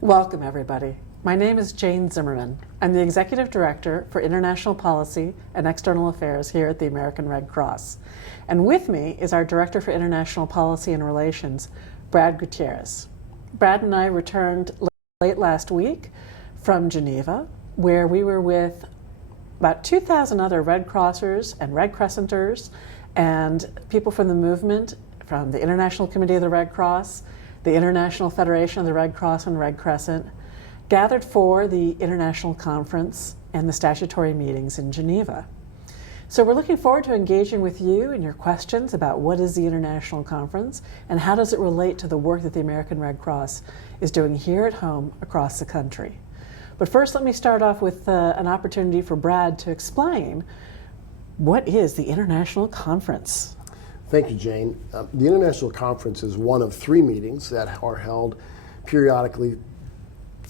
Welcome, everybody. My name is Jane Zimmerman. I'm the Executive Director for International Policy and External Affairs here at the American Red Cross. And with me is our Director for International Policy and Relations, Brad Gutierrez. Brad and I returned late last week from Geneva, where we were with about 2,000 other Red Crossers and Red Crescenters and people from the movement, from the International Committee of the Red Cross, the International Federation of the Red Cross and Red Crescent, gathered for the International Conference and the statutory meetings in Geneva. So we're looking forward to engaging with you and your questions about what is the International Conference and how does it relate to the work that the American Red Cross is doing here at home across the country. But first, let me start off with an opportunity for Brad to explain what is the International Conference. Thank you, Jane. The International Conference is one of three meetings that are held periodically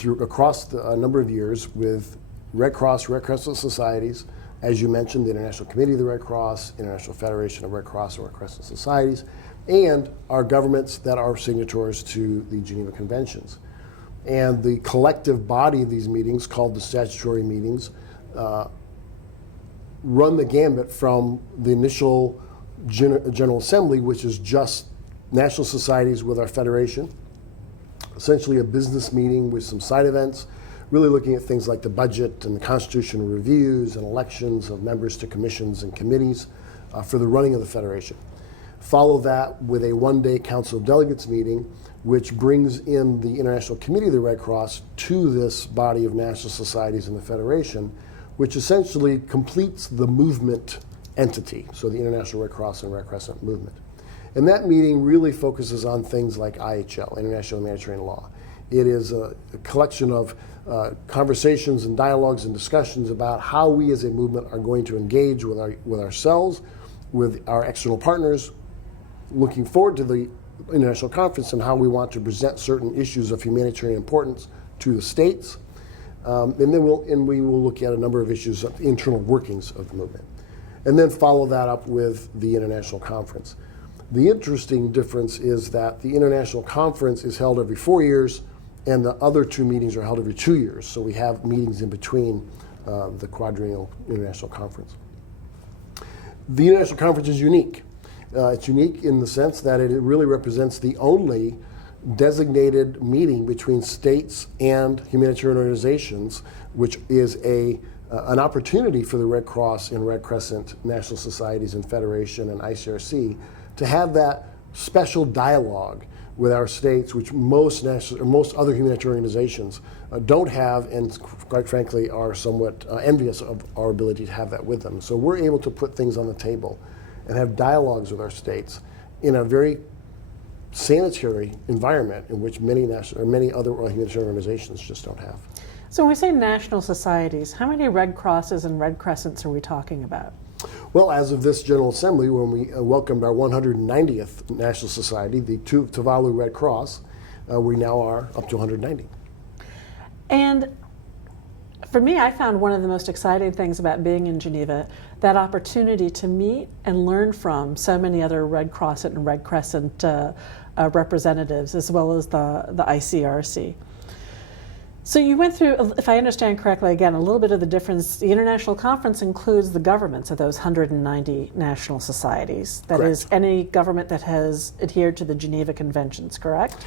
across a number of years with Red Cross, Red Crescent societies, as you mentioned, the International Committee of the Red Cross, International Federation of Red Cross and Red Crescent societies, and our governments that are signatories to the Geneva Conventions. And the collective body of these meetings, called the statutory meetings, run the gambit from the initial General Assembly, which is just national societies with our federation, essentially a business meeting with some side events, really looking at things like the budget and the constitutional reviews and elections of members to commissions and committees for the running of the federation. Follow that with a one-day Council of Delegates meeting, which brings in the International Committee of the Red Cross to this body of national societies in the federation, which essentially completes the movement entity, so the International Red Cross and Red Crescent movement. And that meeting really focuses on things like IHL, International Humanitarian Law. It is a collection of conversations and dialogues and discussions about how we as a movement are going to engage with ourselves, with our external partners, looking forward to the International Conference and how we want to present certain issues of humanitarian importance to the states. And then we will look at a number of issues of the internal workings of the movement. And then follow that up with the International Conference. The interesting difference is that the International Conference is held every 4 years, and the other two meetings are held every 2 years. So we have meetings in between the quadrennial International Conference. The International Conference is unique. It's unique in the sense that it really represents the only designated meeting between states and humanitarian organizations, which is an opportunity for the Red Cross and Red Crescent national societies and Federation and ICRC to have that special dialogue with our states, which most other humanitarian organizations don't have, and quite frankly are somewhat envious of our ability to have that with them. So we're able to put things on the table and have dialogues with our states in a very sanitary environment in which many other humanitarian organizations just don't have. So when we say national societies, how many Red Crosses and Red Crescents are we talking about? Well, as of this General Assembly, when we welcomed our 190th National Society, the Tuvalu Red Cross, we now are up to 190. And for me, I found one of the most exciting things about being in Geneva, that opportunity to meet and learn from so many other Red Cross and Red Crescent representatives, as well as the ICRC. So you went through, if I understand correctly, again, a little bit of the difference. The International Conference includes the governments of those 190 national societies. That Correct. is, any government that has adhered to the Geneva Conventions, correct?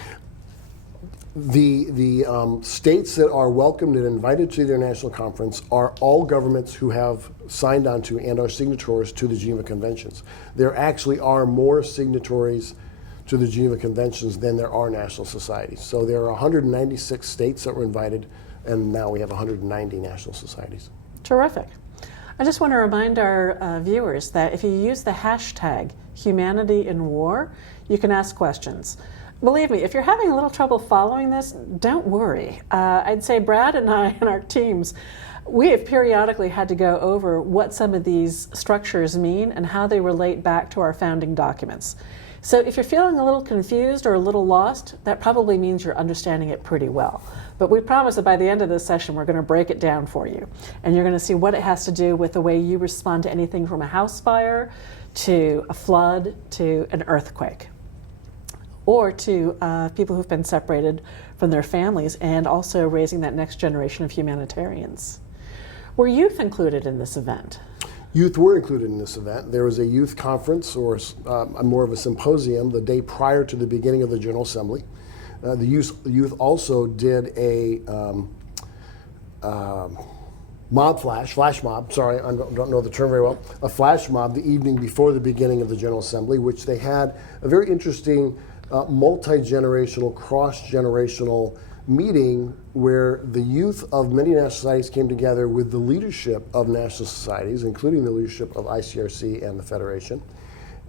The states that are welcomed and invited to the International Conference are all governments who have signed onto and are signatories to the Geneva Conventions. There actually are more signatories to the Geneva Conventions than there are national societies. So there are 196 states that were invited, and now we have 190 national societies. Terrific. I just want to remind our viewers that if you use the hashtag Humanity in War, you can ask questions. Believe me, if you're having a little trouble following this, don't worry. I'd say Brad and I and our teams, we have periodically had to go over what some of these structures mean and how they relate back to our founding documents. So if you're feeling a little confused or a little lost, that probably means you're understanding it pretty well. But we promise that by the end of this session, we're going to break it down for you. And you're going to see what it has to do with the way you respond to anything from a house fire to a flood to an earthquake. or to people who've been separated from their families, and also raising that next generation of humanitarians. Were youth included in this event? Youth were included in this event. There was a youth conference, or more of a symposium, the day prior to the beginning of the General Assembly. The youth also did a flash mob, sorry, I don't know the term very well, a flash mob the evening before the beginning of the General Assembly, which they had a very interesting multi-generational, cross-generational meeting where the youth of many national societies came together with the leadership of national societies, including the leadership of ICRC and the Federation.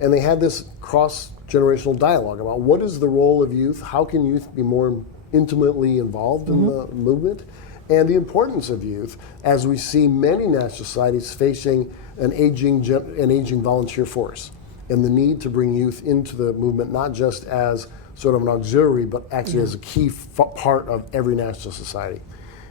And they had this cross-generational dialogue about what is the role of youth, how can youth be more intimately involved in the movement, and the importance of youth as we see many national societies facing an aging volunteer force, and the need to bring youth into the movement, not just as sort of an auxiliary, but actually as a key part of every national society.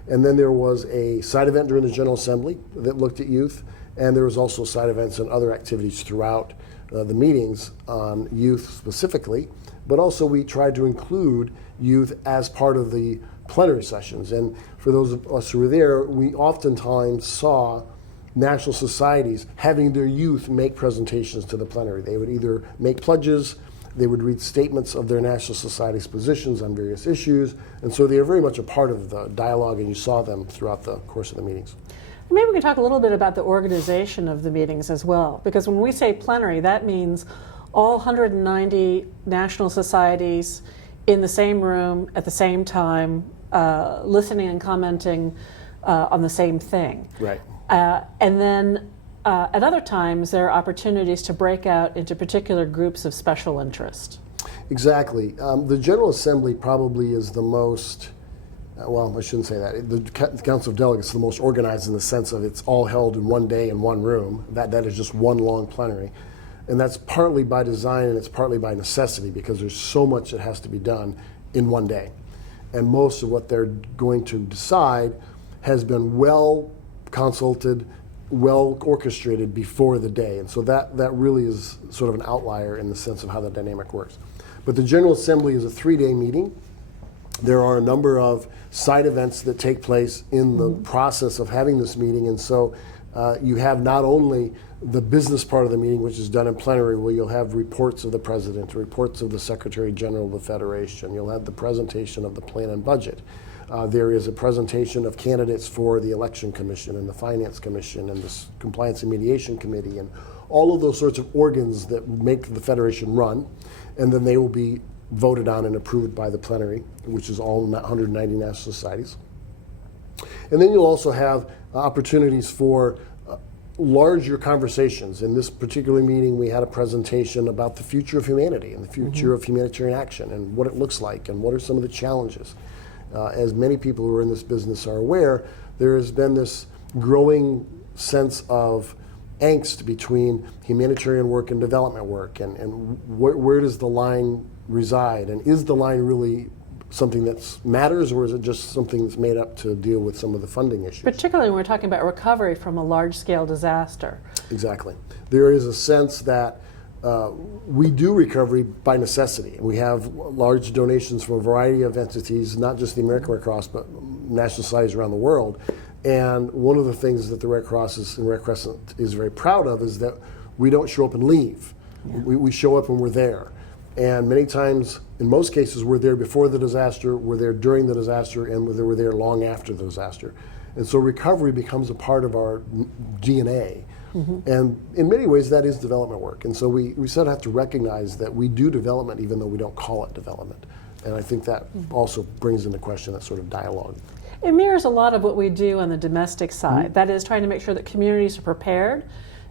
And then there was a side event during the General Assembly that looked at youth, and there was also side events and other activities throughout the meetings on youth specifically, but also we tried to include youth as part of the plenary sessions. And for those of us who were there, we oftentimes saw national societies having their youth make presentations to the plenary. They would either make pledges, they would read statements of their national society's positions on various issues, and so they are very much a part of the dialogue, and you saw them throughout the course of the meetings. Maybe we can talk a little bit about the organization of the meetings as well, because when we say plenary, that means all 190 national societies in the same room at the same time, listening and commenting on the same thing. Right. And then at other times, there are opportunities to break out into particular groups of special interest. Exactly. The General Assembly probably is the most, well, I shouldn't say that. The Council of Delegates is the most organized in the sense of it's all held in one day in one room. That is just one long plenary. And that's partly by design and it's partly by necessity because there's so much that has to be done in one day. And most of what they're going to decide has been well consulted, well orchestrated before the day. And so that really is sort of an outlier in the sense of how the dynamic works. But the General Assembly is a 3-day meeting. There are a number of side events that take place in the process of having this meeting. And so you have not only the business part of the meeting, which is done in plenary, where you'll have reports of the President, reports of the Secretary General of the Federation. You'll have the presentation of the plan and budget. There is a presentation of candidates for the Election Commission and the Finance Commission and the Compliance and Mediation Committee and all of those sorts of organs that make the Federation run. And then they will be voted on and approved by the plenary, which is all 190 national societies. And then you'll also have opportunities for larger conversations. In this particular meeting, we had a presentation about the future of humanity and the future of humanitarian action and what it looks like and what are some of the challenges. As many people who are in this business are aware, there has been this growing sense of angst between humanitarian work and development work, and where does the line reside? And is the line really something that matters, or is it just something that's made up to deal with some of the funding issues? Particularly when we're talking about recovery from a large-scale disaster. Exactly. There is a sense that we do recovery by necessity. We have large donations from a variety of entities, not just the American Red Cross, but national societies around the world. And one of the things that the Red Cross and Red Crescent is very proud of is that we don't show up and leave. Yeah. We show up when we're there. And many times, in most cases, we're there before the disaster, we're there during the disaster, and we're there long after the disaster. And so recovery becomes a part of our DNA. And in many ways, that is development work. And so we sort of have to recognize that we do development even though we don't call it development. And I think that also brings into question that sort of dialogue. It mirrors a lot of what we do on the domestic side. That is, trying to make sure that communities are prepared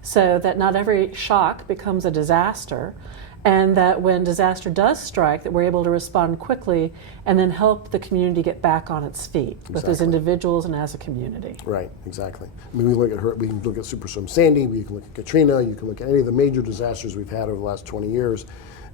so that not every shock becomes a disaster, and that when disaster does strike, that we're able to respond quickly and then help the community get back on its feet, both as individuals and as a community. Right, exactly. I mean, we can look at Superstorm Sandy, we can look at Katrina, you can look at any of the major disasters we've had over the last 20 years.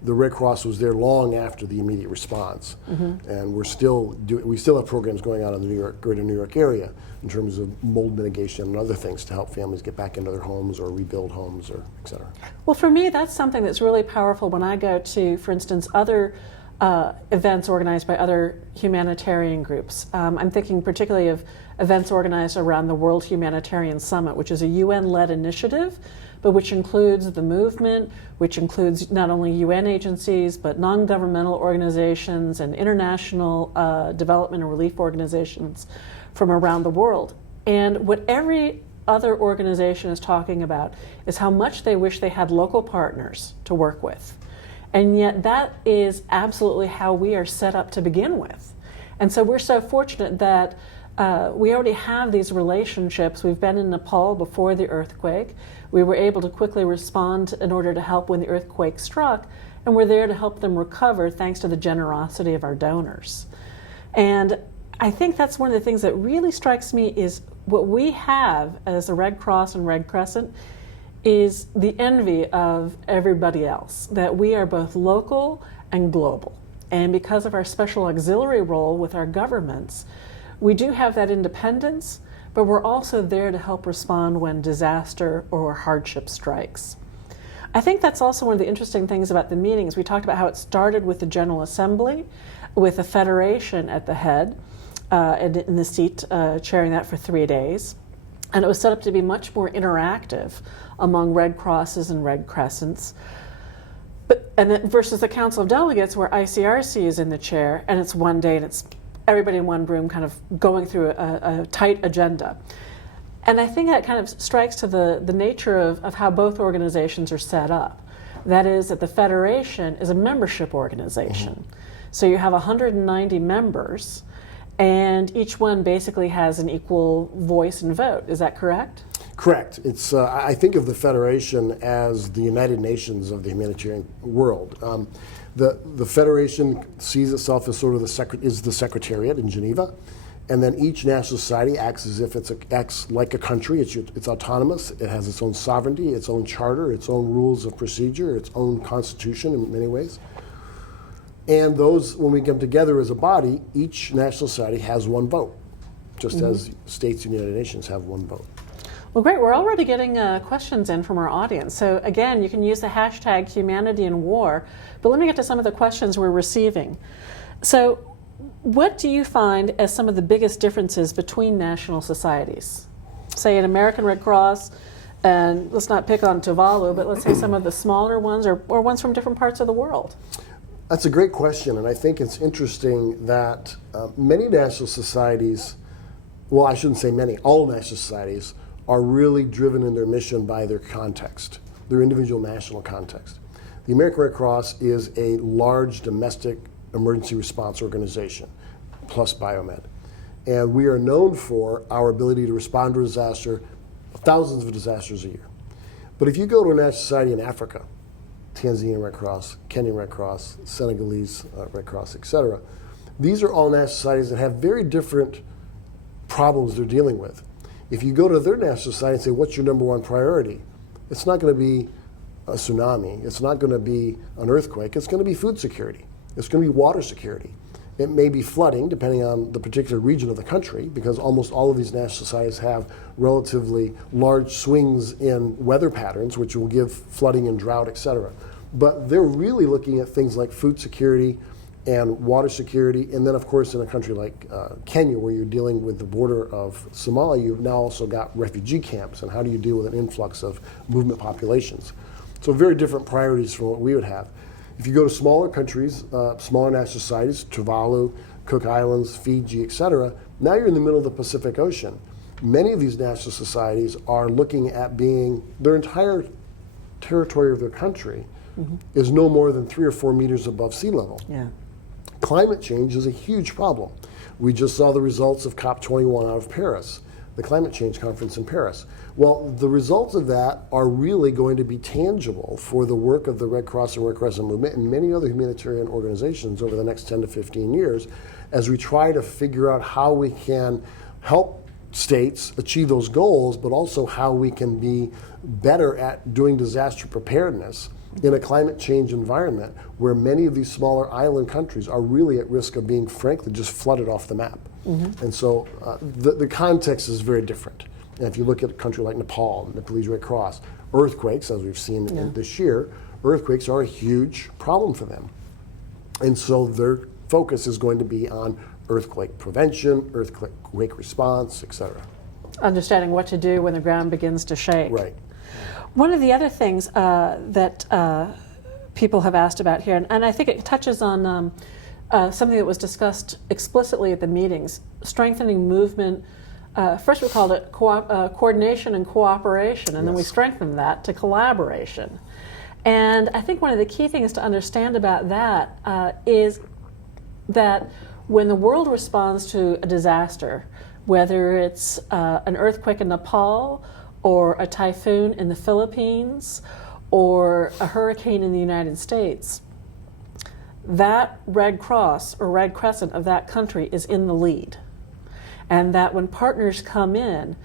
The Red Cross was there long after the immediate response, and we still have programs going on in the greater New York area in terms of mold mitigation and other things to help families get back into their homes or rebuild homes or et cetera. Well, for me, that's something that's really powerful when I go to, for instance, other events organized by other humanitarian groups. I'm thinking particularly of events organized around the World Humanitarian Summit, which is a UN-led initiative, but which includes the movement, which includes not only UN agencies, but non-governmental organizations and international development and relief organizations from around the world. And what every other organization is talking about is how much they wish they had local partners to work with. And yet that is absolutely how we are set up to begin with. And so we're so fortunate that we already have these relationships. We've been in Nepal before the earthquake. We were able to quickly respond in order to help when the earthquake struck, and we're there to help them recover thanks to the generosity of our donors. And I think that's one of the things that really strikes me is what we have as the Red Cross and Red Crescent is the envy of everybody else, that we are both local and global. And because of our special auxiliary role with our governments, we do have that independence, but we're also there to help respond when disaster or hardship strikes. I think that's also one of the interesting things about the meetings. We talked about how it started with the General Assembly, with a federation at the head, in the seat chairing that for 3 days. And it was set up to be much more interactive among Red Crosses and Red Crescents. And then versus the Council of Delegates, where ICRC is in the chair, and it's one day, and it's everybody in one room kind of going through a tight agenda. And I think that kind of strikes to the nature of how both organizations are set up. That is that the Federation is a membership organization. Mm-hmm. So you have 190 members, and each one basically has an equal voice and vote. Is that correct? Correct. It's I think of the Federation as the United Nations of the humanitarian world. The Federation sees itself as sort of the Secretariat in Geneva, and then each national society acts as if acts like a country. It's autonomous. It has its own sovereignty, its own charter, its own rules of procedure, its own constitution in many ways. And those, when we come together as a body, each national society has one vote, just as states in the United Nations have one vote. Well, great. We're already getting questions in from our audience. So again, you can use the hashtag Humanity in War, but let me get to some of the questions we're receiving. So what do you find as some of the biggest differences between national societies? Say an American Red Cross, and let's not pick on Tuvalu, but let's say some of the smaller ones or ones from different parts of the world. That's a great question, and I think it's interesting that many national societies, well, I shouldn't say many, all national societies are really driven in their mission by their context, their individual national context. The American Red Cross is a large domestic emergency response organization, plus biomed. And we are known for our ability to respond to disaster, thousands of disasters a year. But if you go to a national society in Africa, Tanzanian Red Cross, Kenyan Red Cross, Senegalese Red Cross, etc., these are all national societies that have very different problems they're dealing with. If you go to their national society and say, what's your number one priority? It's not going to be a tsunami. It's not going to be an earthquake. It's going to be food security. It's going to be water security. It may be flooding, depending on the particular region of the country, because almost all of these national societies have relatively large swings in weather patterns, which will give flooding and drought, et cetera. But they're really looking at things like food security and water security. And then, of course, in a country like Kenya, where you're dealing with the border of Somalia, you've now also got refugee camps. And how do you deal with an influx of movement populations? So very different priorities from what we would have. If you go to smaller countries, smaller national societies, Tuvalu, Cook Islands, Fiji, et cetera, now you're in the middle of the Pacific Ocean. Many of these national societies are looking at being, their entire territory of their country is no more than 3 or 4 meters above sea level. Yeah. Climate change is a huge problem. We just saw the results of COP21 out of Paris, the climate change conference in Paris. Well, the results of that are really going to be tangible for the work of the Red Cross and Red Crescent movement and many other humanitarian organizations over the next 10 to 15 years as we try to figure out how we can help states achieve those goals, but also how we can be better at doing disaster preparedness in a climate change environment where many of these smaller island countries are really at risk of being, frankly, just flooded off the map. And so the context is very different. And if you look at a country like Nepal, Nepalese Red Cross, earthquakes, as we've seen this year, earthquakes are a huge problem for them. And so their focus is going to be on earthquake prevention, earthquake response, et cetera. Understanding what to do when the ground begins to shake. Right. One of the other things that people have asked about here, and I think it touches on something that was discussed explicitly at the meetings, strengthening movement. First we called it coordination and cooperation, and then we strengthened that to collaboration. And I think one of the key things to understand about that is that when the world responds to a disaster, whether it's an earthquake in Nepal or a typhoon in the Philippines or a hurricane in the United States, that Red Cross or Red Crescent of that country is in the lead. And that when partners come in,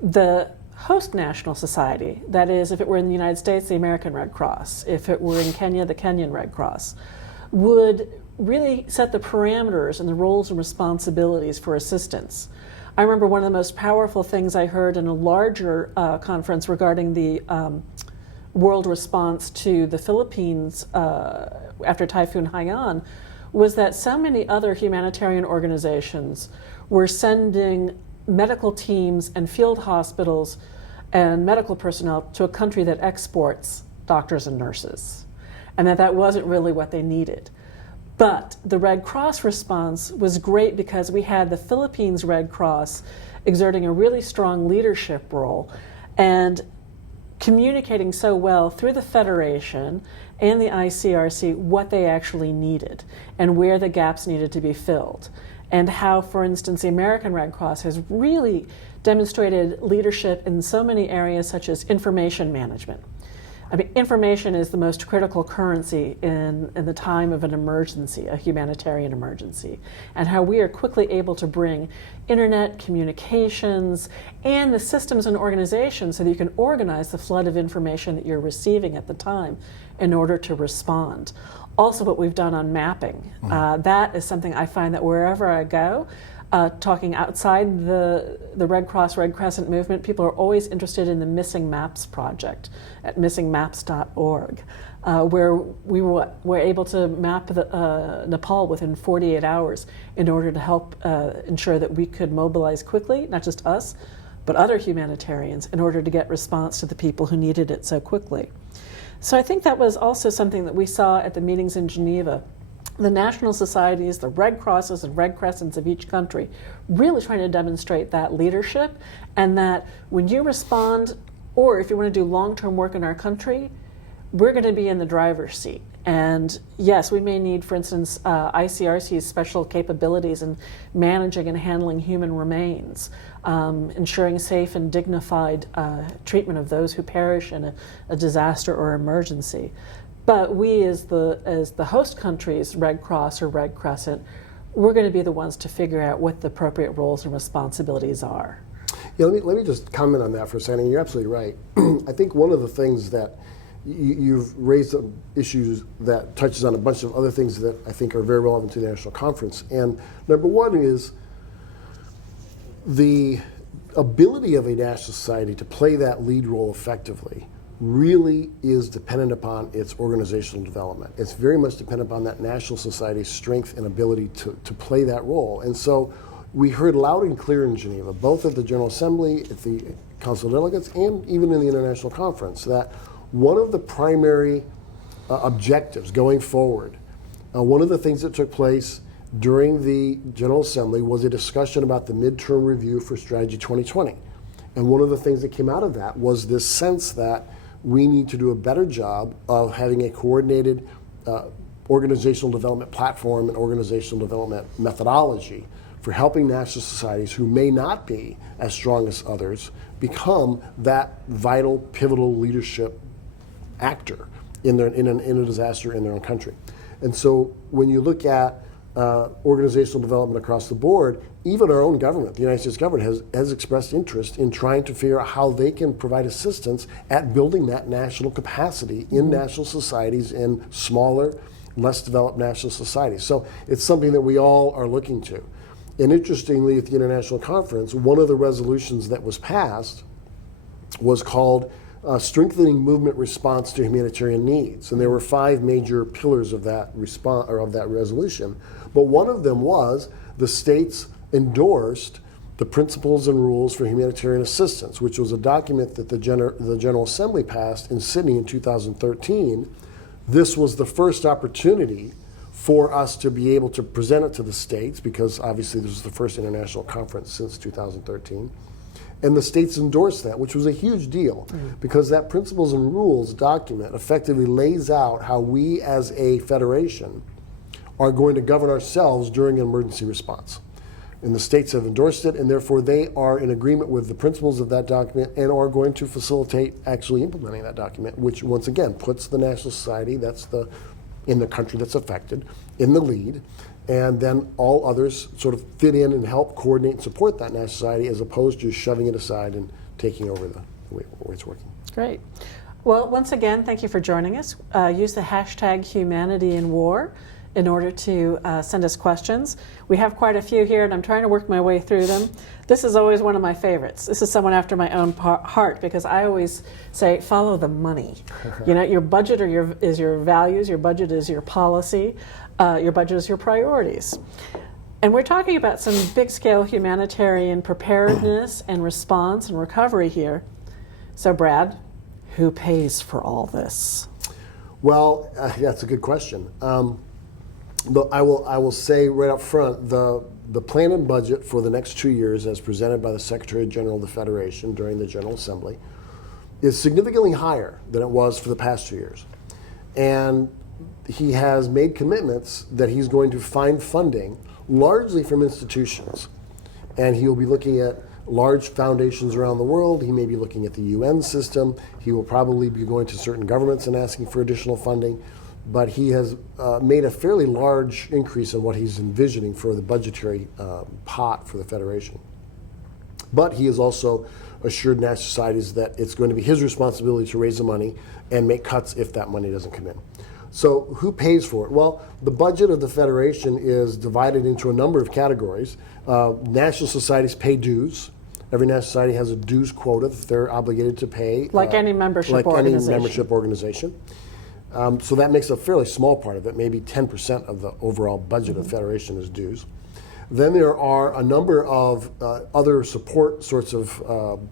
the host national society, that is, if it were in the United States, the American Red Cross, if it were in Kenya, the Kenyan Red Cross, would really set the parameters and the roles and responsibilities for assistance. I remember one of the most powerful things I heard in a larger conference regarding the world response to the Philippines after Typhoon Haiyan was that so many other humanitarian organizations were sending medical teams and field hospitals and medical personnel to a country that exports doctors and nurses, and that wasn't really what they needed. But the Red Cross response was great because we had the Philippines Red Cross exerting a really strong leadership role and communicating so well through the Federation and the ICRC what they actually needed and where the gaps needed to be filled. And how, for instance, the American Red Cross has really demonstrated leadership in so many areas such as information management. I mean, information is the most critical currency in the time of an emergency, a humanitarian emergency, and how we are quickly able to bring internet communications and the systems and organizations so that you can organize the flood of information that you're receiving at the time in order to respond. Also, what we've done on mapping, that is something I find that wherever I go, talking outside the Red Cross, Red Crescent movement, people are always interested in the Missing Maps project at missingmaps.org, where we were able to map Nepal within 48 hours in order to help ensure that we could mobilize quickly, not just us, but other humanitarians, in order to get response to the people who needed it so quickly. So I think that was also something that we saw at the meetings in Geneva. The national societies, the Red Crosses and Red Crescents of each country, really trying to demonstrate that leadership, and that when you respond, or if you want to do long-term work in our country, we're going to be in the driver's seat. And yes, we may need, for instance, ICRC's special capabilities in managing and handling human remains, ensuring safe and dignified treatment of those who perish in a disaster or emergency. But we, as the host country's Red Cross or Red Crescent, we're going to be the ones to figure out what the appropriate roles and responsibilities are. Yeah, let me just comment on that for a second. You're absolutely right. I think one of the things that you've raised issues that touches on a bunch of other things that I think are very relevant to the national conference. And number one is the ability of a national society to play that lead role effectively really is dependent upon its organizational development. It's very much dependent upon that national society's strength and ability to play that role. And so we heard loud and clear in Geneva, both at the General Assembly, at the Council of Delegates, and even in the International Conference, that one of the primary objectives going forward, one of the things that took place during the General Assembly was a discussion about the midterm review for Strategy 2020. And one of the things that came out of that was this sense that we need to do a better job of having a coordinated organizational development platform and organizational development methodology for helping national societies who may not be as strong as others become that vital, pivotal leadership actor in a disaster in their own country. And so when you look at organizational development across the board, even our own government, the United States government, has expressed interest in trying to figure out how they can provide assistance at building that national capacity in national societies, in smaller, less developed national societies. So it's something that we all are looking to. And interestingly, at the International Conference, one of the resolutions that was passed was called strengthening movement response to humanitarian needs. And there were 5 major pillars of that response or of that resolution. But one of them was the states endorsed the Principles and Rules for Humanitarian Assistance, which was a document that the General Assembly passed in Sydney in 2013. This was the first opportunity for us to be able to present it to the states, because obviously this was the first international conference since 2013. And the states endorsed that, which was a huge deal, because that Principles and Rules document effectively lays out how we as a federation are going to govern ourselves during an emergency response. And the states have endorsed it, and therefore they are in agreement with the principles of that document and are going to facilitate actually implementing that document, which once again puts the national society in the country that's affected in the lead, and then all others sort of fit in and help coordinate and support that national society, as opposed to shoving it aside and taking over the way it's working. Great. Well, once again, thank you for joining us. Use the hashtag #HumanityInWar in order to send us questions. We have quite a few here, and I'm trying to work my way through them. This is always one of my favorites. This is someone after my own heart, because I always say, follow the money. You know, your budget is your values, your budget is your policy, your budget is your priorities. And we're talking about some big-scale humanitarian preparedness and response and recovery here. So, Brad, who pays for all this? Well, that's a good question. But I will say right up front, the plan and budget for the next 2 years, as presented by the Secretary General of the Federation during the General Assembly, is significantly higher than it was for the past 2 years. And he has made commitments that he's going to find funding largely from institutions. And he will be looking at large foundations around the world. He may be looking at the UN system. He will probably be going to certain governments and asking for additional funding. But he has made a fairly large increase in what he's envisioning for the budgetary pot for the Federation. But he has also assured national societies that it's going to be his responsibility to raise the money and make cuts if that money doesn't come in. So who pays for it? Well, the budget of the Federation is divided into a number of categories. National societies pay dues. Every national society has a dues quota that they're obligated to pay. Like any membership organization. So that makes a fairly small part of it, maybe 10% of the overall budget of the Federation is dues. Then there are a number of other support sorts of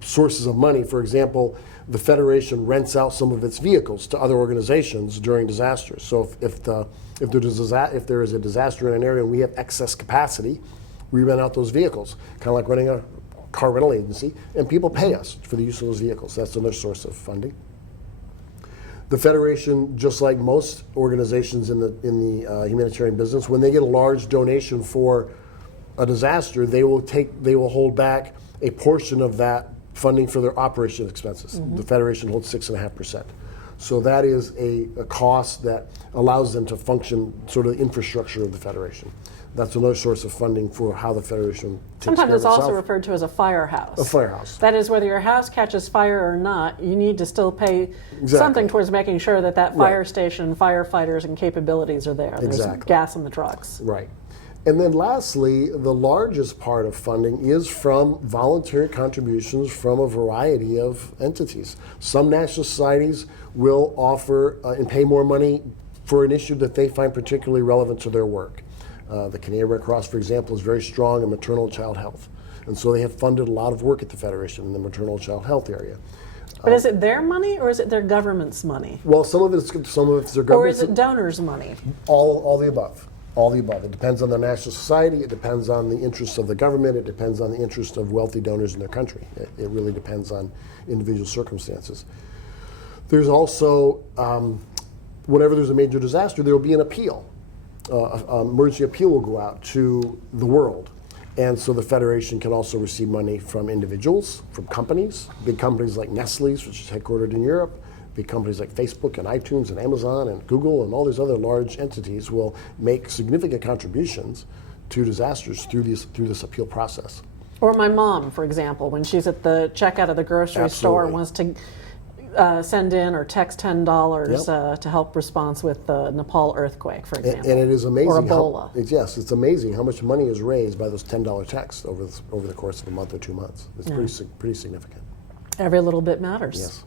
sources of money. For example, the Federation rents out some of its vehicles to other organizations during disasters. So if there is a disaster in an area and we have excess capacity, we rent out those vehicles, kind of like running a car rental agency, and people pay us for the use of those vehicles. That's another source of funding. The Federation, just like most organizations in the humanitarian business, when they get a large donation for a disaster, they will hold back a portion of that funding for their operation expenses. The Federation holds 6.5%. So that is a cost that allows them to function, sort of the infrastructure of the Federation. That's another source of funding for how the Federation takes care of itself. Sometimes it's also referred to as a firehouse. A firehouse. That is, whether your house catches fire or not, you need to still pay something towards making sure that fire station, firefighters, and capabilities are there. There's gas in the trucks. Right. And then lastly, the largest part of funding is from voluntary contributions from a variety of entities. Some national societies will offer and pay more money for an issue that they find particularly relevant to their work. The Canadian Red Cross, for example, is very strong in maternal and child health. And so they have funded a lot of work at the Federation in the maternal and child health area. But is it their money or is it their government's money? Well, some of it's their government's. Or is it donors' money? All the above. All the above. It depends on the national society. It depends on the interests of the government. It depends on the interests of wealthy donors in their country. It really depends on individual circumstances. There's also, whenever there's a major disaster, there will be an appeal. Emergency appeal will go out to the world. And so the Federation can also receive money from individuals, from companies, big companies like Nestle's, which is headquartered in Europe, big companies like Facebook and iTunes and Amazon and Google and all these other large entities will make significant contributions to disasters through this appeal process. Or my mom, for example, when she's at the checkout of the grocery store and wants to send in or text $10 to help response with the Nepal earthquake, for example. And it is amazing. Or Ebola. Yes, it's amazing how much money is raised by those $10 texts over the course of a month or 2 months. It's pretty significant. Every little bit matters. Yes,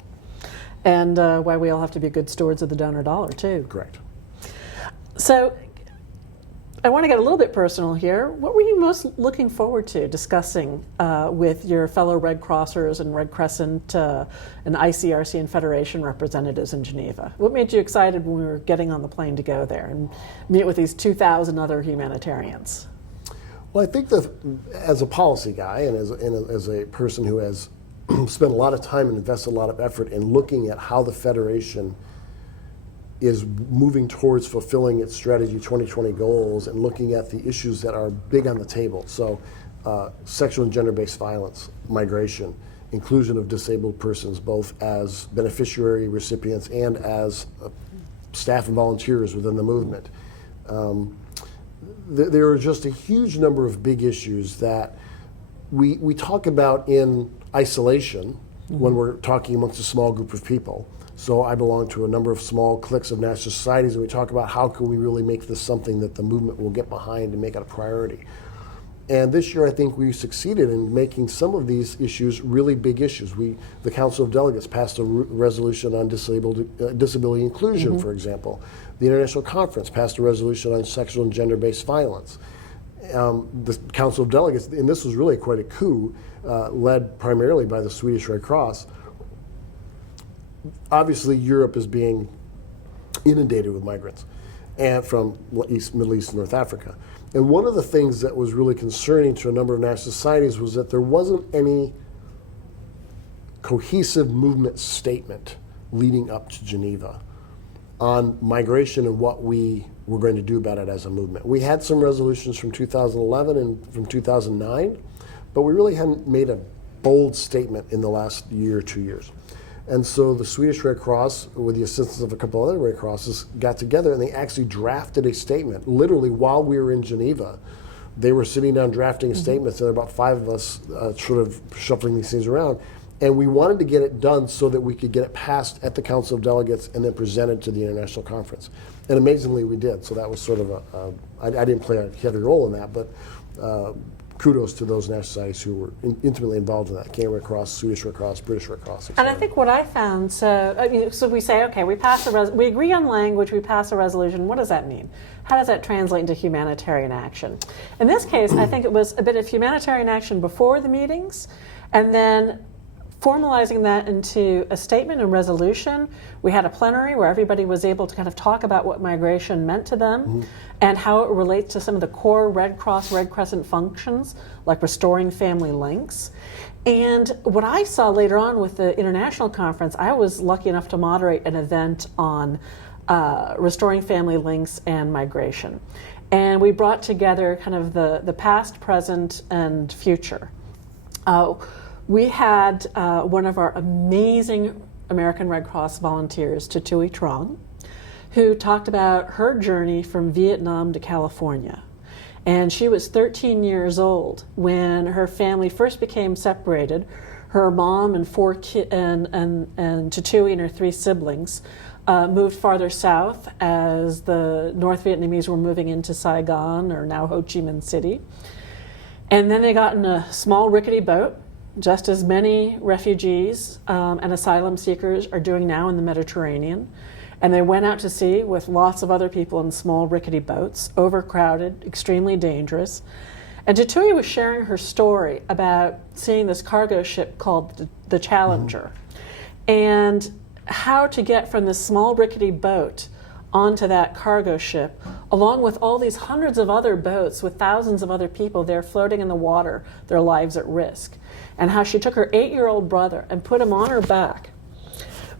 And why we all have to be good stewards of the donor dollar, too. correct. So I want to get a little bit personal here. What were you most looking forward to discussing with your fellow Red Crossers and Red Crescent and ICRC and Federation representatives in Geneva? What made you excited when we were getting on the plane to go there and meet with these 2,000 other humanitarians? Well, I think that as a policy guy and as a person who has spent a lot of time and invested a lot of effort in looking at how the Federation is moving towards fulfilling its Strategy 2020 goals and looking at the issues that are big on the table. So sexual and gender-based violence, migration, inclusion of disabled persons, both as beneficiary recipients and as staff and volunteers within the movement. There are just a huge number of big issues that we talk about in isolation when we're talking amongst a small group of people. So I belong to a number of small cliques of national societies, and we talk about how can we really make this something that the movement will get behind and make it a priority. And this year, I think we succeeded in making some of these issues really big issues. The Council of Delegates passed a resolution on disability inclusion, for example. The International Conference passed a resolution on sexual and gender-based violence. The Council of Delegates, and this was really quite a coup, led primarily by the Swedish Red Cross. Obviously, Europe is being inundated with migrants and from Middle East and North Africa. And one of the things that was really concerning to a number of national societies was that there wasn't any cohesive movement statement leading up to Geneva on migration and what we were going to do about it as a movement. We had some resolutions from 2011 and from 2009, but we really hadn't made a bold statement in the last year or 2 years. And so the Swedish Red Cross, with the assistance of a couple other Red Crosses, got together and they actually drafted a statement. Literally, while we were in Geneva, they were sitting down drafting a statement. So there were about 5 of us sort of shuffling these things around. And we wanted to get it done so that we could get it passed at the Council of Delegates and then presented to the International Conference. And amazingly, we did. So that was sort of I didn't play a heavy role in that, but kudos to those national societies who were intimately involved in that. Canadian Red Cross, Swedish Red Cross, British Red Cross, etc. And I think what I found, so we say, okay, we agree on language, we pass a resolution. What does that mean? How does that translate into humanitarian action? In this case, I think it was a bit of humanitarian action before the meetings, and then formalizing that into a statement and resolution. We had a plenary where everybody was able to kind of talk about what migration meant to them and how it relates to some of the core Red Cross, Red Crescent functions, like restoring family links. And what I saw later on with the international conference, I was lucky enough to moderate an event on restoring family links and migration. And we brought together kind of the past, present, and future. We had one of our amazing American Red Cross volunteers, Tutui Trong, who talked about her journey from Vietnam to California. And she was 13 years old when her family first became separated. Her mom and and Tutui and her 3 siblings moved farther south as the North Vietnamese were moving into Saigon, or now Ho Chi Minh City. And then they got in a small rickety boat, just as many refugees and asylum seekers are doing now in the Mediterranean. And they went out to sea with lots of other people in small rickety boats, overcrowded, extremely dangerous. And Tutui was sharing her story about seeing this cargo ship called the Challenger, and how to get from this small rickety boat onto that cargo ship, along with all these hundreds of other boats with thousands of other people there floating in the water, their lives at risk. And how she took her 8-year-old brother and put him on her back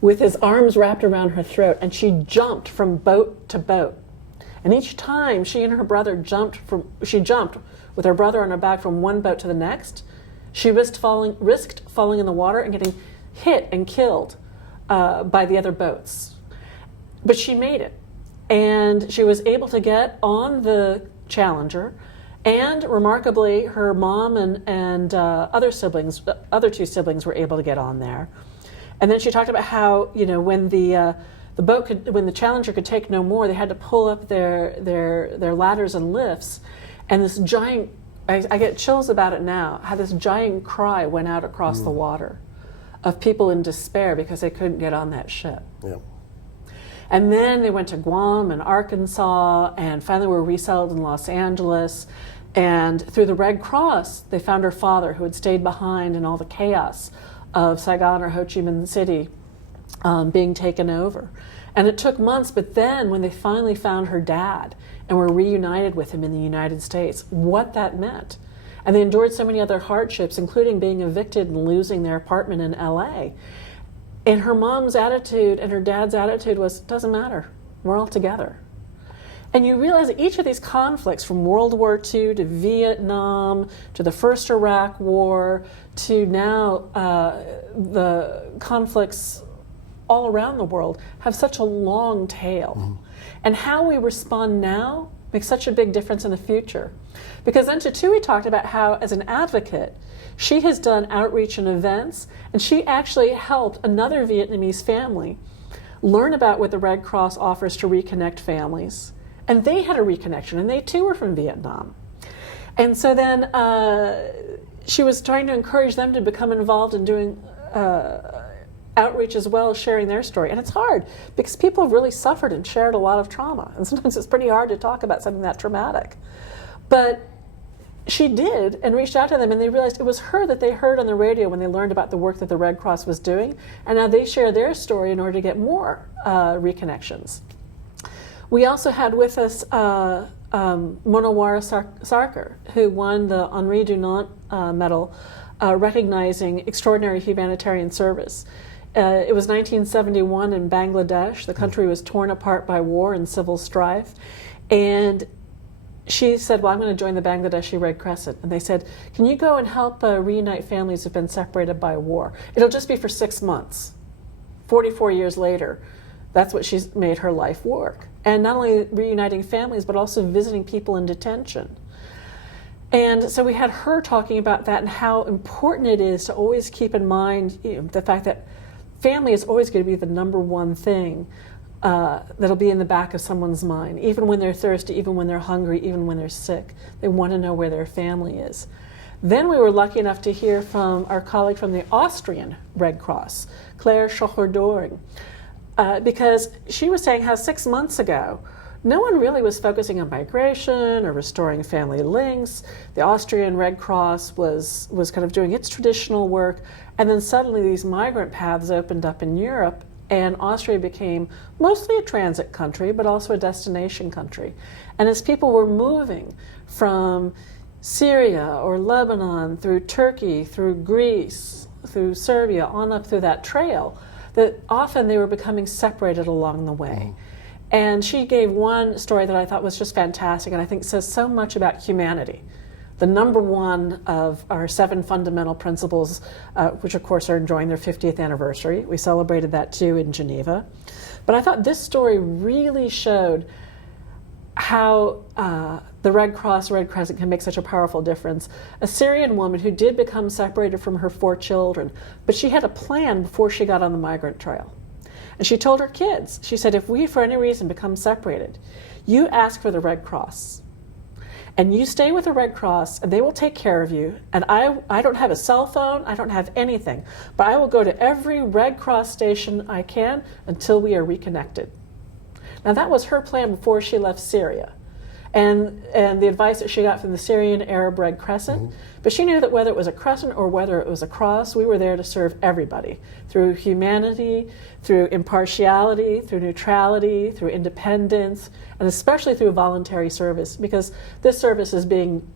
with his arms wrapped around her throat, and she jumped from boat to boat. And each time she and her brother jumped with her brother on her back from one boat to the next, she risked falling in the water and getting hit and killed by the other boats. But she made it. And she was able to get on the Challenger, and remarkably, her mom and other 2 siblings were able to get on there. And then she talked about how, when the Challenger could take no more, they had to pull up their ladders and lifts, and this giant, I get chills about it now, how this giant cry went out across the water of people in despair because they couldn't get on that ship. Yeah. And then they went to Guam and Arkansas, and finally were resettled in Los Angeles. And through the Red Cross, they found her father, who had stayed behind in all the chaos of Saigon or Ho Chi Minh City being taken over. And it took months, but then when they finally found her dad and were reunited with him in the United States, what that meant. And they endured so many other hardships, including being evicted and losing their apartment in LA. And her mom's attitude and her dad's attitude was, doesn't matter, we're all together. And you realize that each of these conflicts, from World War II to Vietnam to the first Iraq War to now the conflicts all around the world, have such a long tail. Mm-hmm. And how we respond now makes such a big difference in the future. Because then Chatui talked about how, as an advocate, she has done outreach and events, and she actually helped another Vietnamese family learn about what the Red Cross offers to reconnect families. And they had a reconnection, and they too were from Vietnam. And so then she was trying to encourage them to become involved in doing outreach as well as sharing their story. And it's hard because people have really suffered and shared a lot of trauma. And sometimes it's pretty hard to talk about something that traumatic. But she did and reached out to them, and they realized it was her that they heard on the radio when they learned about the work that the Red Cross was doing. And now they share their story in order to get more reconnections. We also had with us Monowara Sarkar, who won the Henri Dunant Medal, recognizing extraordinary humanitarian service. It was 1971 in Bangladesh. The country was torn apart by war and civil strife. And she said, well, I'm going to join the Bangladeshi Red Crescent. And they said, can you go and help reunite families who've been separated by war? It'll just be for 6 months. 44 years later, that's what she's made her life work. And not only reuniting families, but also visiting people in detention. And so we had her talking about that and how important it is to always keep in mind, the fact that family is always going to be the number one thing that'll be in the back of someone's mind, even when they're thirsty, even when they're hungry, even when they're sick. They want to know where their family is. Then we were lucky enough to hear from our colleague from the Austrian Red Cross, Claire Schocher-Doring, because she was saying how 6 months ago, no one really was focusing on migration or restoring family links. The Austrian Red Cross was kind of doing its traditional work, and then suddenly these migrant paths opened up in Europe, and Austria became mostly a transit country, but also a destination country. And as people were moving from Syria or Lebanon through Turkey, through Greece, through Serbia, on up through that trail, that often they were becoming separated along the way. And she gave one story that I thought was just fantastic, and I think says so much about humanity. The number one of our 7 fundamental principles, which of course are enjoying their 50th anniversary. We celebrated that too in Geneva. But I thought this story really showed how the Red Cross, Red Crescent can make such a powerful difference. A Syrian woman who did become separated from her 4 children, but she had a plan before she got on the migrant trail. And she told her kids, she said, if we for any reason become separated, you ask for the Red Cross. And you stay with the Red Cross, and they will take care of you. And I don't have a cell phone, I don't have anything, but I will go to every Red Cross station I can until we are reconnected. Now that was her plan before she left Syria. And the advice that she got from the Syrian Arab Red Crescent. But she knew that whether it was a crescent or whether it was a cross, we were there to serve everybody through humanity, through impartiality, through neutrality, through independence, and especially through voluntary service, because this service is being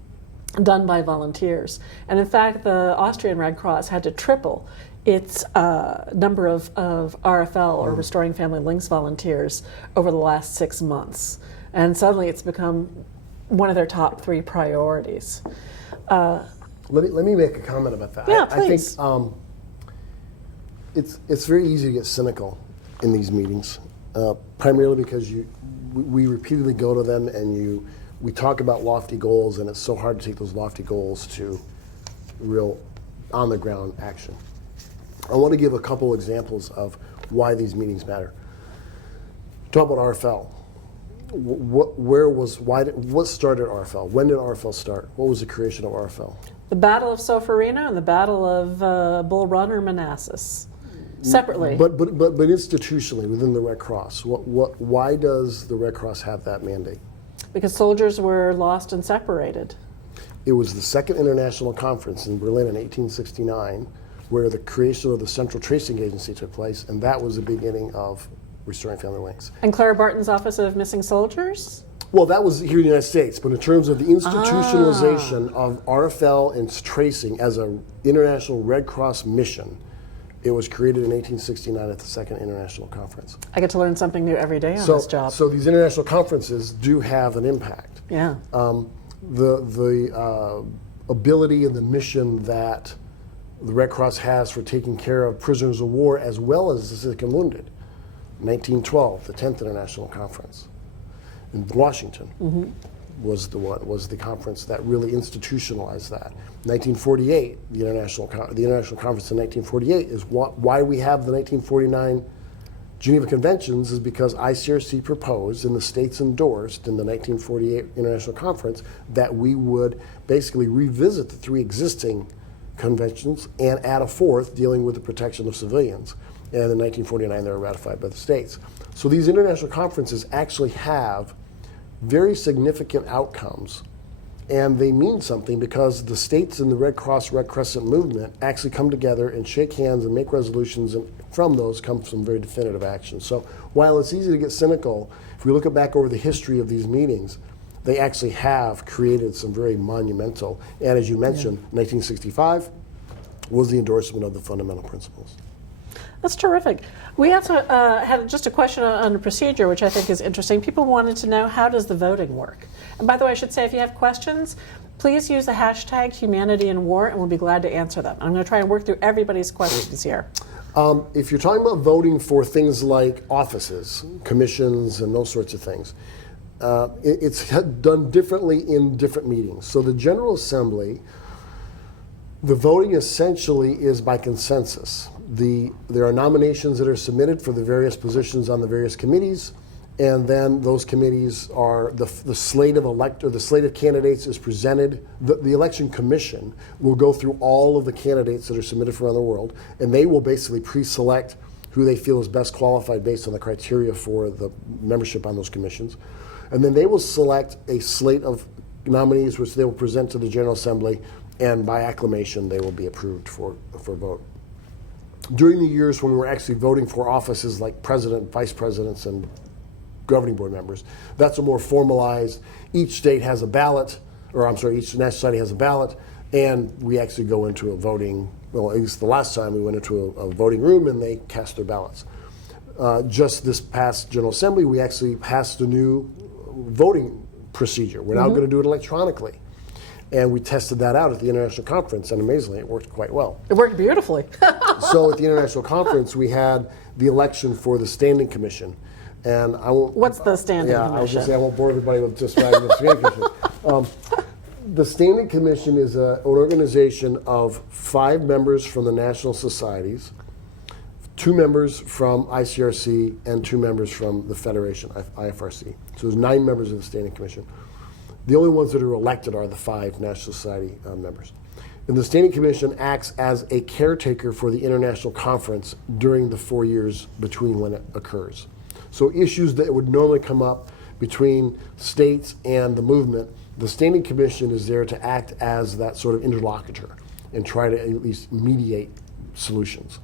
done by volunteers. And in fact, the Austrian Red Cross had to triple its number of RFL, or Restoring Family Links volunteers, over the last 6 months. And suddenly it's become one of their top 3 priorities. Let me make a comment about that. Yeah, please. I think it's very easy to get cynical in these meetings, primarily because we repeatedly go to them and we talk about lofty goals, and it's so hard to take those lofty goals to real on-the-ground action. I want to give a couple examples of why these meetings matter. Talk about RFL. what started RFL? When did RFL start? What was the creation of RFL? The Battle of Solferino and the Battle of Bull Run or Manassas, separately. But institutionally within the Red Cross, why does the Red Cross have that mandate? Because soldiers were lost and separated. It was the Second International Conference in Berlin in 1869 where the creation of the Central Tracing Agency took place, and that was the beginning of Restoring Family Links. And Clara Barton's Office of Missing Soldiers? Well, that was here in the United States, but in terms of the institutionalization of RFL and tracing as an international Red Cross mission, it was created in 1869 at the Second International Conference. I get to learn something new every day on this job. So these international conferences do have an impact. Yeah. The ability and the mission that the Red Cross has for taking care of prisoners of war as well as the sick and wounded. 1912, the 10th International Conference in Washington was the conference that really institutionalized that. 1948, the International Conference in 1948 is why we have the 1949 Geneva Conventions, is because ICRC proposed and the states endorsed in the 1948 International Conference that we would basically revisit the three existing conventions and add a fourth dealing with the protection of civilians. And in 1949 they were ratified by the states. So these international conferences actually have very significant outcomes, and they mean something because the states in the Red Cross, Red Crescent movement actually come together and shake hands and make resolutions, and from those come some very definitive action. So while it's easy to get cynical, if we look back over the history of these meetings, they actually have created some very monumental, and as you mentioned, 1965 was the endorsement of the fundamental principles. That's terrific. We also had just a question on the procedure, which I think is interesting. People wanted to know, how does the voting work? And by the way, I should say, if you have questions, please use the hashtag #HumanityInWar, and we'll be glad to answer them. I'm going to try and work through everybody's questions here. If you're talking about voting for things like offices, commissions, and those sorts of things, it's done differently in different meetings. So the General Assembly, the voting essentially is by consensus. There are nominations that are submitted for the various positions on the various committees, and then those committees are the slate of candidates is presented. The election commission will go through all of the candidates that are submitted from around the world, and they will basically pre-select who they feel is best qualified based on the criteria for the membership on those commissions, and then they will select a slate of nominees which they will present to the General Assembly, and by acclamation they will be approved for vote. During the years when we were actually voting for offices like president, vice presidents, and governing board members, that's a more formalized, each state has a ballot, each national society has a ballot, and we actually go into a voting, well, at least the last time we went into a voting room and they cast their ballots. Just this past General Assembly, we actually passed a new voting procedure. We're now going to do it electronically. And we tested that out at the International Conference, and amazingly, it worked quite well. It worked beautifully. So at the International Conference, we had the election for the Standing Commission. And I won't... What's the Standing Commission? I was going to say, I won't bore everybody with describing the Standing Commission. The Standing Commission is an organization of 5 members from the national societies, 2 members from ICRC, and 2 members from the Federation, IFRC. So there's 9 members of the Standing Commission. The only ones that are elected are the 5 National Society members. And the Standing Commission acts as a caretaker for the International Conference during the 4 years between when it occurs. So issues that would normally come up between states and the movement, the Standing Commission is there to act as that sort of interlocutor and try to at least mediate solutions.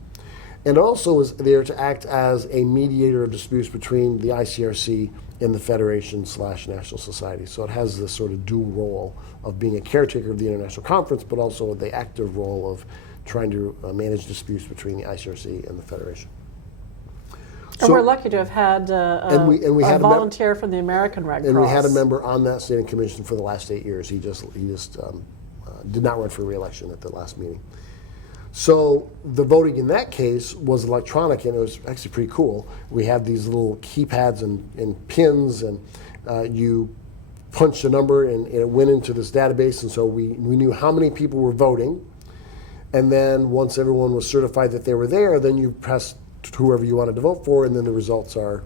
And also is there to act as a mediator of disputes between the ICRC and the Federation/National Society. So it has this sort of dual role of being a caretaker of the International Conference, but also the active role of trying to manage disputes between the ICRC and the Federation. And we're lucky to have had a volunteer from the American Red Cross. And we had a member on that Standing Commission for the last 8 years. He just did not run for re-election at the last meeting. So the voting in that case was electronic, and it was actually pretty cool. We had these little keypads and pins, and you punched a number, and it went into this database, and so we knew how many people were voting. And then once everyone was certified that they were there, then you pressed whoever you wanted to vote for, and then the results are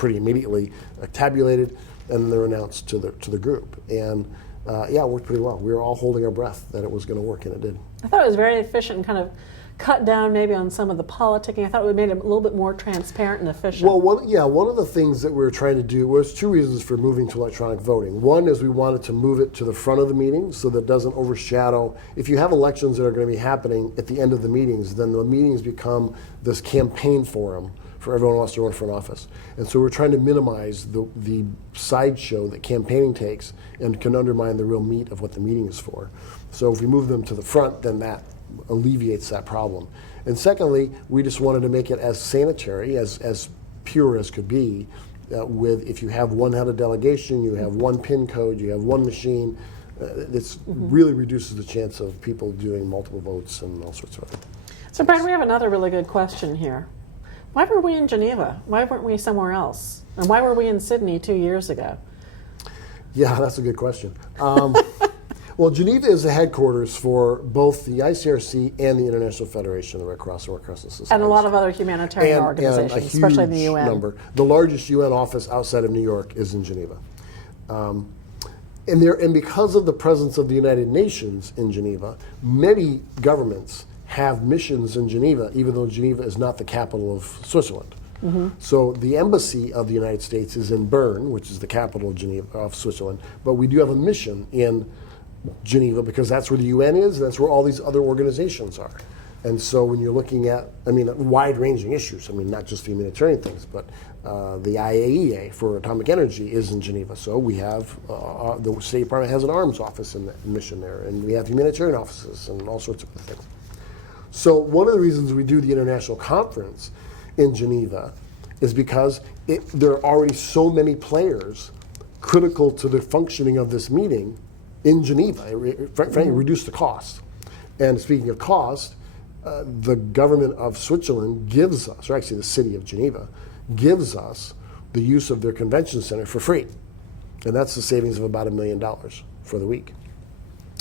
pretty immediately tabulated, and they're announced to the group. And yeah, it worked pretty well. We were all holding our breath that it was going to work, and it did. I thought it was very efficient and kind of cut down maybe on some of the politicking. I thought it made it a little bit more transparent and efficient. Well, one of the things that we were trying to do was two reasons for moving to electronic voting. One is we wanted to move it to the front of the meeting so that it doesn't overshadow. If you have elections that are going to be happening at the end of the meetings, then the meetings become this campaign forum for everyone who wants to run for an office. And so we're trying to minimize the sideshow that campaigning takes and can undermine the real meat of what the meeting is for. So if we move them to the front, then that alleviates that problem. And secondly, we just wanted to make it as sanitary, as pure as could be, with if you have one head of delegation, you have one PIN code, you have one machine, this really reduces the chance of people doing multiple votes and all sorts of things. So Brad, we have another really good question here. Why were we in Geneva? Why weren't we somewhere else? And why were we in Sydney 2 years ago? Yeah, that's a good question. Well, Geneva is the headquarters for both the ICRC and the International Federation of the Red Cross and Red Crescent Society. And a lot of other humanitarian organizations, especially in the UN. Number. The largest UN office outside of New York is in Geneva. And because of the presence of the United Nations in Geneva, many governments have missions in Geneva, even though Geneva is not the capital of Switzerland. So the embassy of the United States is in Bern, which is the capital of Geneva, of Switzerland, but we do have a mission in Geneva because that's where the UN is, and that's where all these other organizations are. And so when you're looking at, wide-ranging issues, not just the humanitarian things, but the IAEA for atomic energy is in Geneva. So we have, the State Department has an arms office in the mission there, and we have humanitarian offices and all sorts of things. So one of the reasons we do the international conference in Geneva is because there are already so many players critical to the functioning of this meeting in Geneva. Frankly, reduce the cost. And speaking of cost, the government of Switzerland gives us, or actually the city of Geneva, gives us the use of their convention center for free. And that's the savings of about $1 million for the week.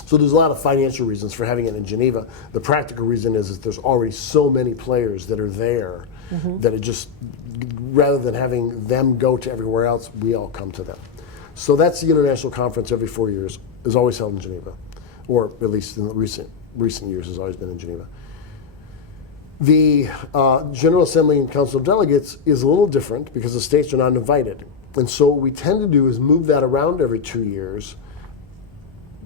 So there's a lot of financial reasons for having it in Geneva. The practical reason is that there's already so many players that are there that it just, rather than having them go to everywhere else, we all come to them. So that's the international conference every 4 years, is always held in Geneva, or at least in the recent years has always been in Geneva. The General Assembly and Council of Delegates is a little different because the states are not invited. And so what we tend to do is move that around every 2 years.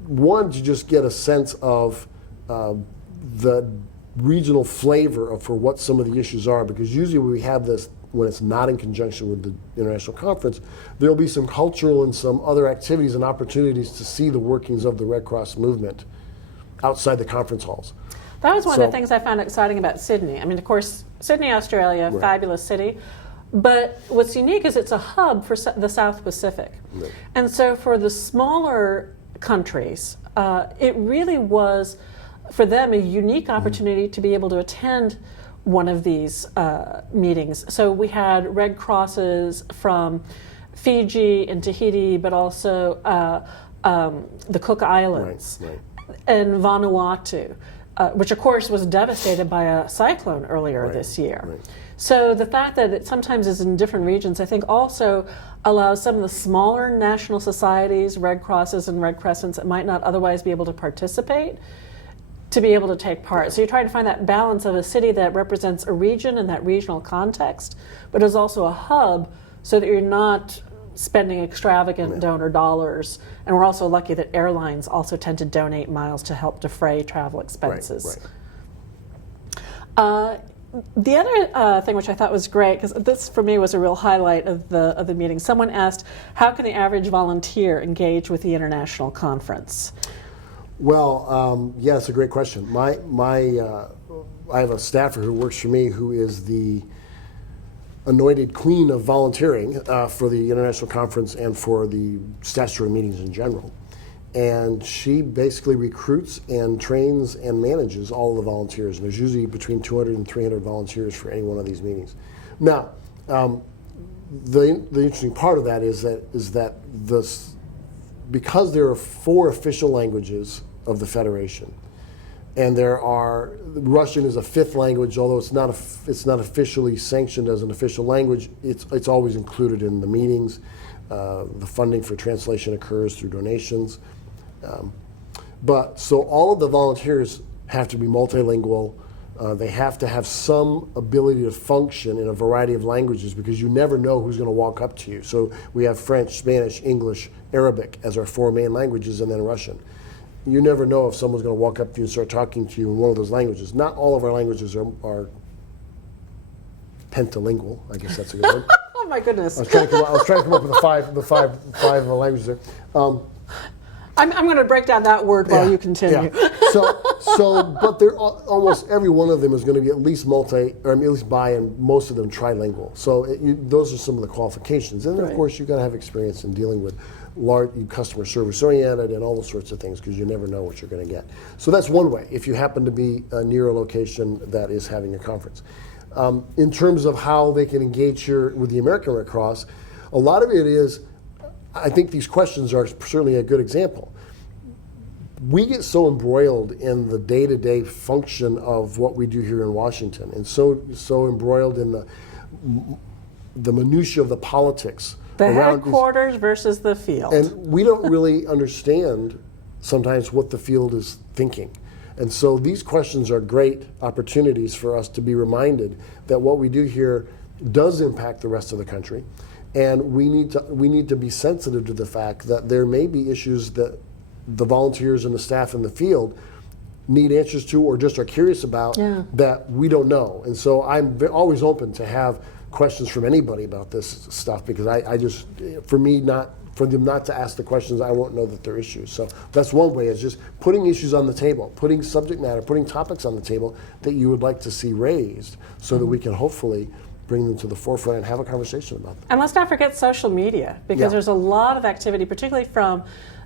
One, to just get a sense of the regional flavor for what some of the issues are, because usually when we have this, when it's not in conjunction with the international conference, there'll be some cultural and some other activities and opportunities to see the workings of the Red Cross movement outside the conference halls. That was one of the things I found exciting about Sydney. Of course, Sydney, Australia, right. Fabulous city. But what's unique is it's a hub for the South Pacific. Right. And so for the smaller countries, it really was, for them, a unique opportunity to be able to attend one of these meetings. So we had Red Crosses from Fiji and Tahiti, but also the Cook Islands right. and Vanuatu, which of course was devastated by a cyclone earlier this year. Right. So the fact that it sometimes is in different regions, I think also allows some of the smaller national societies, Red Crosses and Red Crescents, that might not otherwise be able to participate, to be able to take part. So you're trying to find that balance of a city that represents a region in that regional context, but is also a hub so that you're not spending extravagant donor dollars. And we're also lucky that airlines also tend to donate miles to help defray travel expenses. Right. The other thing which I thought was great, because this for me was a real highlight of the meeting, someone asked, how can the average volunteer engage with the international conference? Well, yeah, it's a great question. I have a staffer who works for me who is the anointed queen of volunteering for the international conference and for the statutory meetings in general. And she basically recruits and trains and manages all of the volunteers. And there's usually between 200 and 300 volunteers for any one of these meetings. Now, the interesting part of that is that because there are 4 official languages of the Federation, And Russian is a fifth language, although it's not officially sanctioned as an official language. It's always included in the meetings. The funding for translation occurs through donations. So all of the volunteers have to be multilingual. They have to have some ability to function in a variety of languages, because you never know who's going to walk up to you. So we have French, Spanish, English, Arabic as our 4 main languages, and then Russian. You never know if someone's going to walk up to you and start talking to you in one of those languages. Not all of our languages are pentalingual. I guess that's a good word. Oh my goodness! I was trying to come up with the five languages there. I'm going to break down that word while you continue. Yeah. But almost every one of them is going to be at least bi, and most of them trilingual. So those are some of the qualifications. And then, of course, you've got to have experience in dealing with large customer service oriented and all those sorts of things, because you never know what you're going to get. So that's one way, if you happen to be near a location that is having a conference. In terms of how they can engage here with the American Red Cross, a lot of it is, I think these questions are certainly a good example. We get so embroiled in the day-to-day function of what we do here in Washington, and so embroiled in the minutia of the politics. The headquarters versus the field. And we don't really understand sometimes what the field is thinking. And so these questions are great opportunities for us to be reminded that what we do here does impact the rest of the country. And we need to be sensitive to the fact that there may be issues that the volunteers and the staff in the field need answers to, or just are curious about, that we don't know. And so I'm always open to have questions from anybody about this stuff, because for them not to ask the questions, I won't know that they're issues. So that's one way, is just putting issues on the table, putting subject matter, putting topics on the table that you would like to see raised, so that we can hopefully bring them to the forefront and have a conversation about them. And let's not forget social media, because there's a lot of activity, particularly from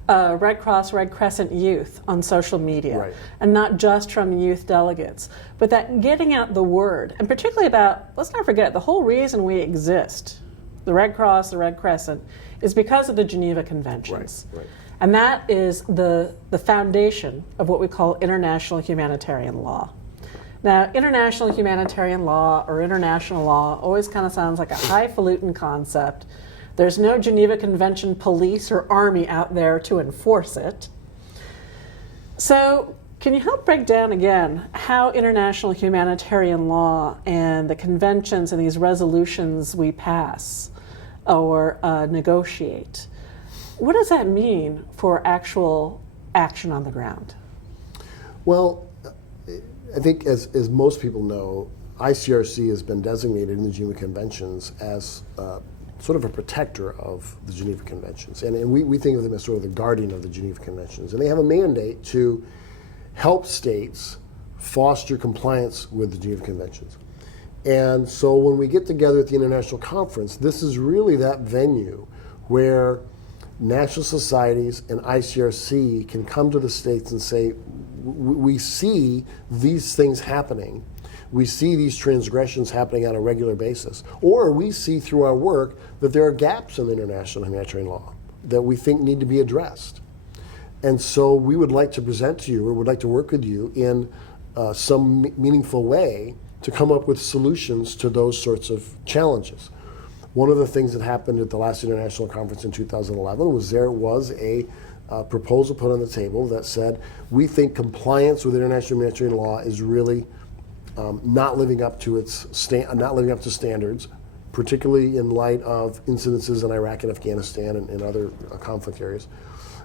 Red Cross, Red Crescent youth on social media, and not just from youth delegates, but that getting out the word, and particularly about, let's not forget, the whole reason we exist, the Red Cross, the Red Crescent, is because of the Geneva Conventions. And that is the foundation of what we call international humanitarian law. Now, international humanitarian law or international law always kind of sounds like a highfalutin concept. There's no Geneva Convention police or army out there to enforce it. So, can you help break down again how international humanitarian law and the conventions and these resolutions we pass or negotiate, what does that mean for actual action on the ground? Well, I think as most people know, ICRC has been designated in the Geneva Conventions as sort of a protector of the Geneva Conventions. And we think of them as sort of the guardian of the Geneva Conventions. And they have a mandate to help states foster compliance with the Geneva Conventions. And so when we get together at the International Conference, this is really that venue where national societies and ICRC can come to the states and say, we see these things happening. We see these transgressions happening on a regular basis. Or we see through our work that there are gaps in international humanitarian law that we think need to be addressed. And so we would like to present to you, or would like to work with you in some meaningful way to come up with solutions to those sorts of challenges. One of the things that happened at the last international conference in 2011 was there was a proposal put on the table that said, we think compliance with international humanitarian law is really not living up to standards, particularly in light of incidences in Iraq and Afghanistan and other conflict areas.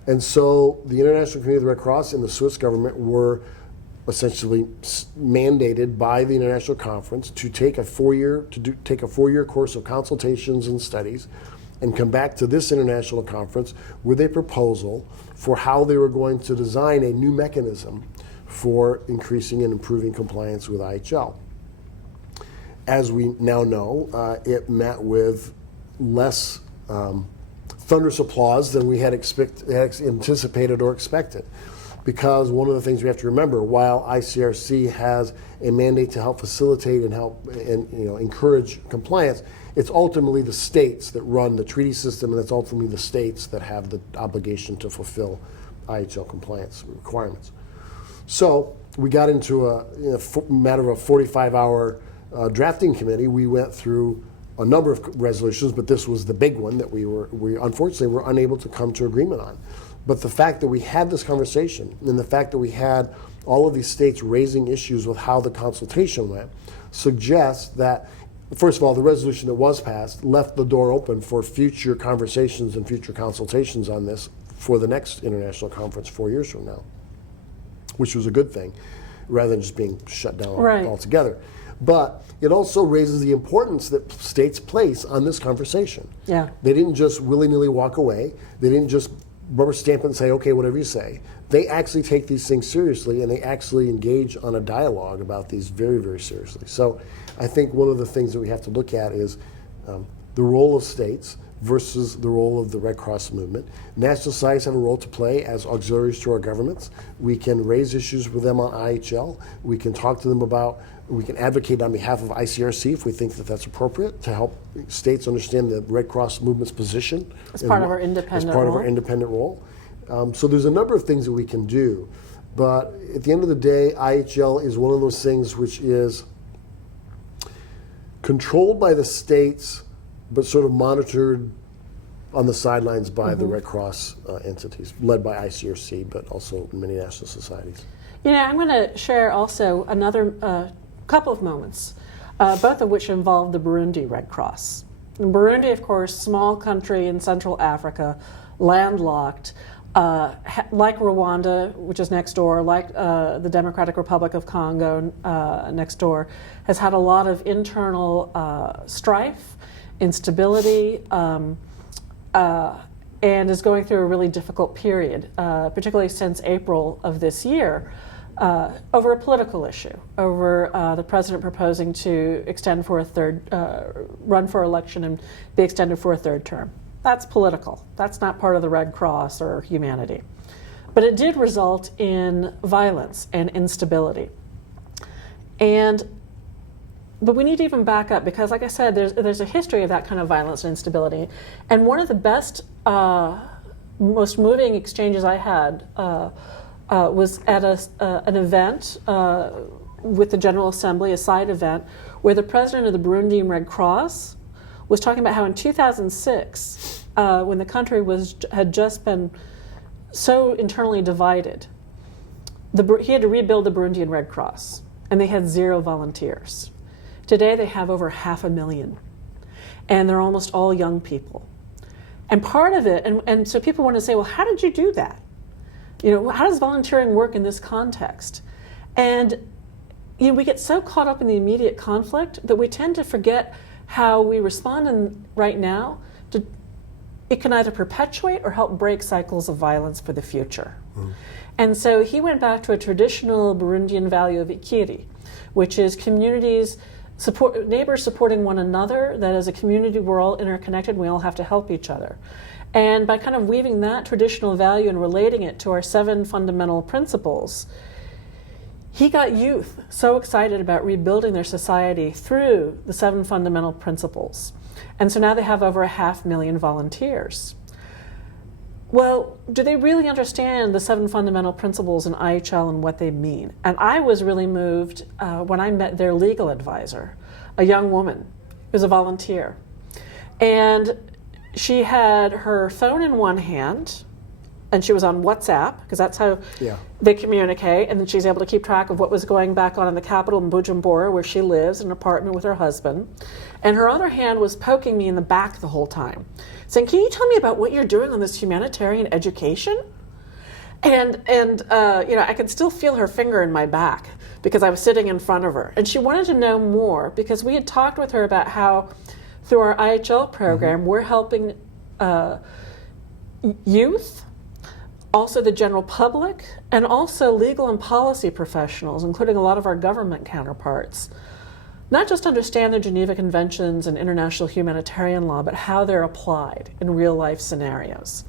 And so the International Committee of the Red Cross and the Swiss government were essentially mandated by the International Conference to take a four-year course of consultations and studies and come back to this international conference with a proposal for how they were going to design a new mechanism for increasing and improving compliance with IHL. As we now know, it met with less thunderous applause than we had anticipated or expected. Because one of the things we have to remember, while ICRC has a mandate to help facilitate and help encourage compliance, it's ultimately the states that run the treaty system, and it's ultimately the states that have the obligation to fulfill IHL compliance requirements. So we got into a matter of 45-hour drafting committee. We went through a number of resolutions, but this was the big one that we unfortunately were unable to come to agreement on. But the fact that we had this conversation and the fact that we had all of these states raising issues with how the consultation went suggests that, first of all, the resolution that was passed left the door open for future conversations and future consultations on this for the next international conference 4 years from now, which was a good thing, rather than just being shut down altogether. But it also raises the importance that states place on this conversation. Yeah. They didn't just willy-nilly walk away. They didn't just rubber stamp it and say, okay, whatever you say. They actually take these things seriously, and they actually engage on a dialogue about these very, very seriously. So I think one of the things that we have to look at is the role of states versus the role of the Red Cross movement. National societies have a role to play as auxiliaries to our governments. We can raise issues with them on IHL. We can talk to them about, we can advocate on behalf of ICRC if we think that that's appropriate to help states understand the Red Cross movement's position. As part of our independent role. So there's a number of things that we can do. But at the end of the day, IHL is one of those things which is controlled by the states, but sort of monitored on the sidelines by the Red Cross entities, led by ICRC, but also many national societies. You know, I'm going to share also another couple of moments, both of which involve the Burundi Red Cross. In Burundi, of course, small country in Central Africa, landlocked, like Rwanda, which is next door, like the Democratic Republic of Congo next door, has had a lot of internal strife, instability, and is going through a really difficult period, particularly since April of this year, over a political issue, over the president proposing to extend for a run for election and be extended for a third term. That's political. That's not part of the Red Cross or humanity. But it did result in violence and instability. But we need to even back up because, like I said, there's a history of that kind of violence and instability. And one of the best, most moving exchanges I had was at an event with the General Assembly, a side event, where the president of the Burundian Red Cross was talking about how in 2006, when the country had just been so internally divided, he had to rebuild the Burundian Red Cross, and they had 0 volunteers. Today they have over 500,000, and they're almost all young people. And part of it, and so people want to say, well, how did you do that? You know, how does volunteering work in this context? And you know, we get so caught up in the immediate conflict that we tend to forget how we respond right now. It can either perpetuate or help break cycles of violence for the future. And so he went back to a traditional Burundian value of ikiri, which is communities neighbors supporting one another, that as a community we're all interconnected, we all have to help each other. And by kind of weaving that traditional value and relating it to our 7 fundamental principles, he got youth so excited about rebuilding their society through the 7 fundamental principles. And so now they have over 500,000 volunteers. Well, do they really understand the 7 fundamental principles in IHL and what they mean? And I was really moved when I met their legal advisor, a young woman who's a volunteer. And she had her phone in one hand, and she was on WhatsApp, because that's how they communicate, and then she's able to keep track of what was going back on in the capital in Bujumbura, where she lives in an apartment with her husband. And her other hand was poking me in the back the whole time, saying, can you tell me about what you're doing on this humanitarian education? And you know, I could still feel her finger in my back because I was sitting in front of her. And she wanted to know more because we had talked with her about how through our IHL program, we're helping youth, also the general public, and also legal and policy professionals, including a lot of our government counterparts, not just understand the Geneva Conventions and international humanitarian law, but how they're applied in real life scenarios.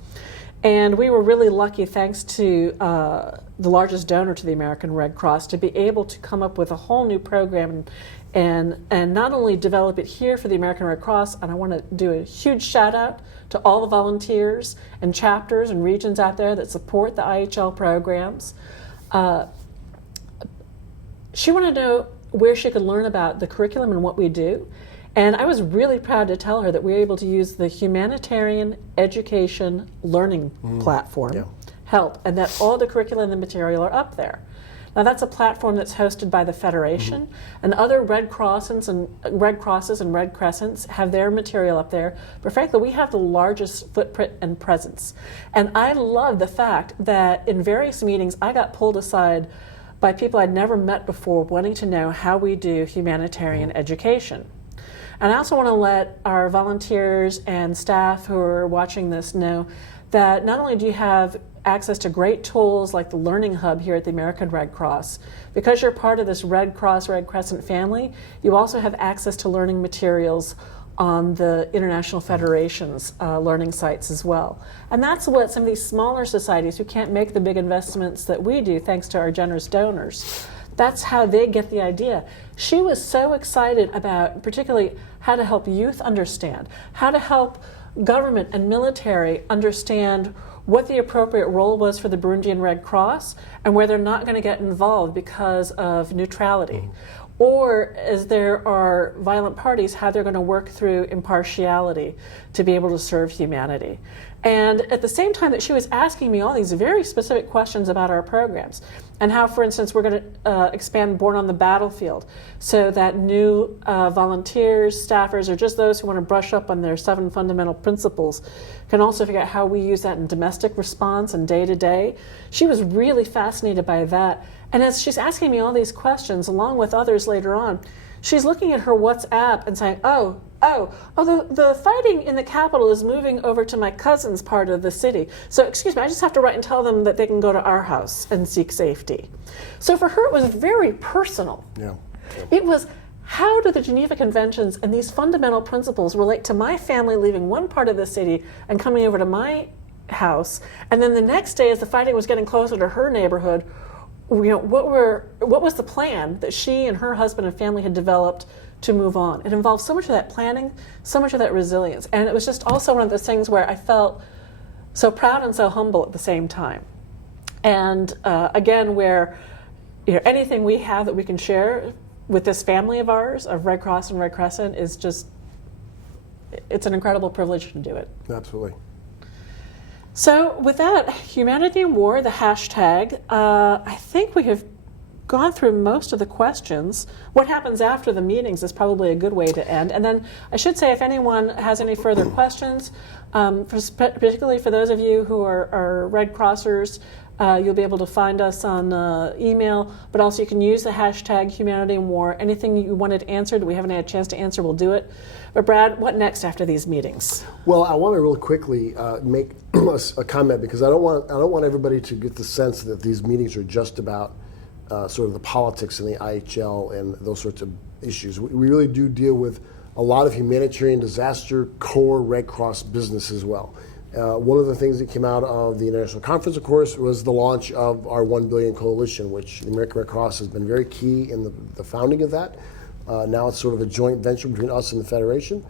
And we were really lucky, thanks to the largest donor to the American Red Cross, to be able to come up with a whole new program and not only develop it here for the American Red Cross, and I want to do a huge shout out to all the volunteers and chapters and regions out there that support the IHL programs, she wanted to know where she could learn about the curriculum and what we do. And I was really proud to tell her that we were able to use the Humanitarian Education Learning Platform, HELP, and that all the curriculum and the material are up there. Now that's a platform that's hosted by the Federation, and other Red Crosses and Red Crescents have their material up there. But frankly, we have the largest footprint and presence. And I love the fact that in various meetings, I got pulled aside by people I'd never met before wanting to know how we do humanitarian education. And I also want to let our volunteers and staff who are watching this know that not only do you have access to great tools like the Learning Hub here at the American Red Cross, because you're part of this Red Cross, Red Crescent family, you also have access to learning materials on the International Federation's learning sites as well. And that's what some of these smaller societies who can't make the big investments that we do, thanks to our generous donors, that's how they get the idea. She was so excited about particularly how to help youth understand, how to help government and military understand what the appropriate role was for the Burundian Red Cross and where they're not going to get involved because of neutrality. Or as there are violent parties, how they're going to work through impartiality to be able to serve humanity. And at the same time that she was asking me all these very specific questions about our programs and how, for instance, we're going to expand Born on the Battlefield so that new volunteers, staffers, or just those who want to brush up on their 7 fundamental principles can also figure out how we use that in domestic response and day-to-day. She was really fascinated by that. And as she's asking me all these questions, along with others later on, she's looking at her WhatsApp and saying, the fighting in the capital is moving over to my cousin's part of the city. So excuse me, I just have to write and tell them that they can go to our house and seek safety. So for her, it was very personal. Yeah. It was, how do the Geneva Conventions and these fundamental principles relate to my family leaving one part of the city and coming over to my house? And then the next day, as the fighting was getting closer to her neighborhood, what was the plan that she and her husband and family had developed to move on? It involved so much of that planning, so much of that resilience. And it was just also one of those things where I felt so proud and so humble at the same time. And again, where anything we have that we can share with this family of ours, of Red Cross and Red Crescent, is just, it's an incredible privilege to do it. Absolutely. So with that, Humanity in War, the hashtag, I think we have gone through most of the questions. What happens after the meetings is probably a good way to end. And then I should say, if anyone has any further questions, particularly for those of you who are Red Crossers, you'll be able to find us on email, but also you can use the hashtag Humanity in War. Anything you wanted answered that we haven't had a chance to answer, we'll do it. But Brad, what next after these meetings? Well, I want to really quickly make a comment, because I don't want everybody to get the sense that these meetings are just about sort of the politics in the IHL and those sorts of issues. We really do deal with a lot of humanitarian disaster core Red Cross business as well. One of the things that came out of the International Conference, of course, was the launch of our 1 Billion Coalition, which the American Red Cross has been very key in the founding of that. Now it's sort of a joint venture between us and the Federation.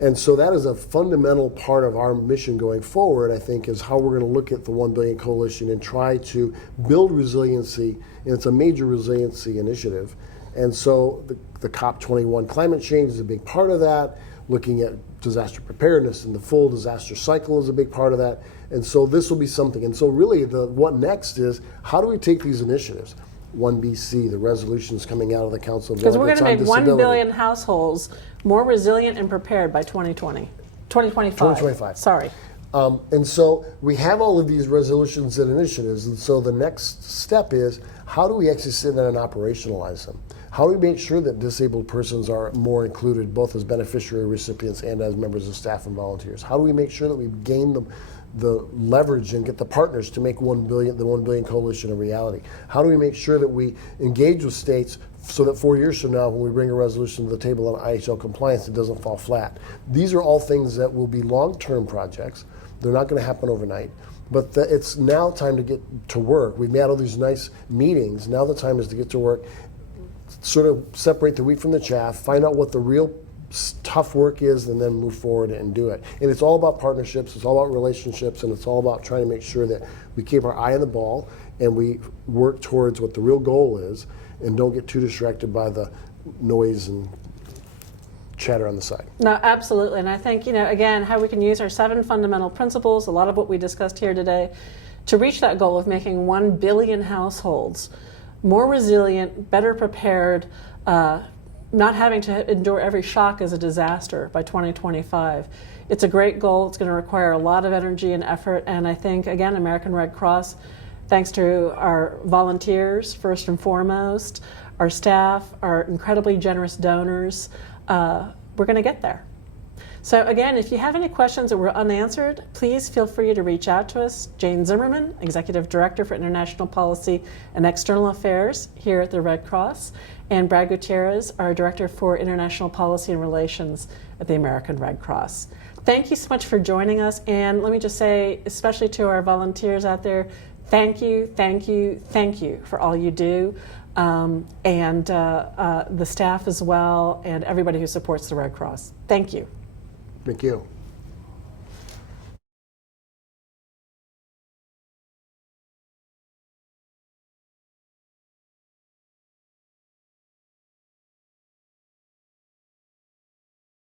And so that is a fundamental part of our mission going forward, I think, is how we're going to look at the 1 Billion Coalition and try to build resiliency. And it's a major resiliency initiative. And so the COP21 climate change is a big part of that. Looking at disaster preparedness and the full disaster cycle is a big part of that. And so this will be something. And so really what next is, how do we take these initiatives? 1BC, the resolutions coming out of the Council of Because we're going to make 1 Disability. billion households more resilient and prepared by 2025. 2025. Sorry. And so we have all of these resolutions and initiatives. And so the next step is, how do we actually sit down and operationalize them? How do we make sure that disabled persons are more included, both as beneficiary recipients and as members of staff and volunteers? How do we make sure that we gain the leverage and get the partners to make the 1 Billion Coalition a reality? How do we make sure that we engage with states so that 4 years from now, when we bring a resolution to the table on IHL compliance, it doesn't fall flat? These are all things that will be long-term projects. They're not going to happen overnight. But it's now time to get to work. We've had all these nice meetings. Now the time is to get to work, sort of separate the wheat from the chaff, find out what the real tough work is, and then move forward and do it. And it's all about partnerships, it's all about relationships, and it's all about trying to make sure that we keep our eye on the ball and we work towards what the real goal is, and don't get too distracted by the noise and chatter on the side. No, absolutely. And I think, again, how we can use our 7 fundamental principles, a lot of what we discussed here today, to reach that goal of making 1 billion households more resilient, better prepared, not having to endure every shock as a disaster by 2025. It's a great goal. It's going to require a lot of energy and effort. And I think, again, American Red Cross, thanks to our volunteers, first and foremost, our staff, our incredibly generous donors, we're going to get there. So again, if you have any questions that were unanswered, please feel free to reach out to us. Jane Zimmerman, Executive Director for International Policy and External Affairs here at the Red Cross, and Brad Gutierrez, our Director for International Policy and Relations at the American Red Cross. Thank you so much for joining us, and let me just say, especially to our volunteers out there, thank you, thank you, thank you for all you do. And the staff as well, and everybody who supports the Red Cross. Thank you. Thank you.